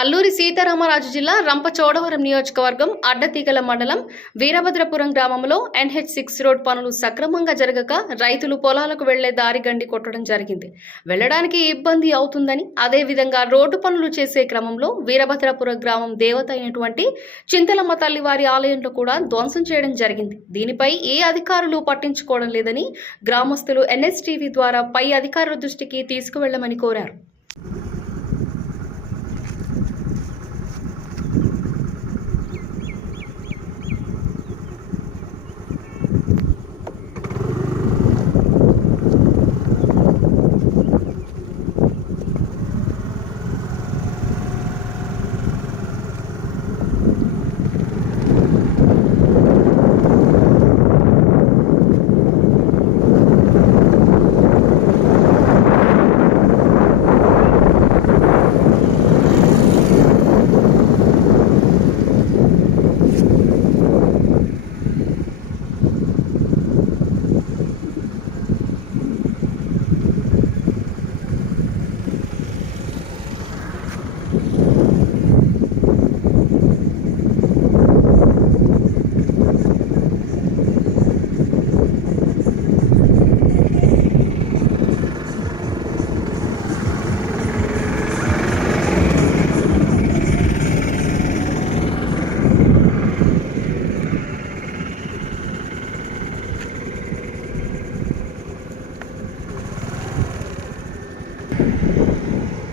అల్లూరి సీతారామరాజు జిల్లా రంపచోడవరం నియోజకవర్గం అడ్డతీగల మండలం వీరభద్రపురం గ్రామంలో ఎన్హెచ్ సిక్స్ రోడ్ పనులు సక్రమంగా జరగక రైతులు పొలాలకు వెళ్ళే దారి గండి కొట్టడం జరిగింది. వెళ్ళడానికి ఇబ్బంది అవుతుందని అదేవిధంగా రోడ్డు పనులు చేసే క్రమంలో వీరభద్రపురం గ్రామం దేవత అయినటువంటి చింతలమ్మ తల్లివారి ఆలయంలో కూడా ధ్వంసం చేయడం జరిగింది. దీనిపై ఏ అధికారులు పట్టించుకోవడం లేదని గ్రామస్తులు ఎన్ఎస్టీవీ ద్వారా పై అధికారుల దృష్టికి తీసుకువెళ్ళమని కోరారు. よろしくお願いします。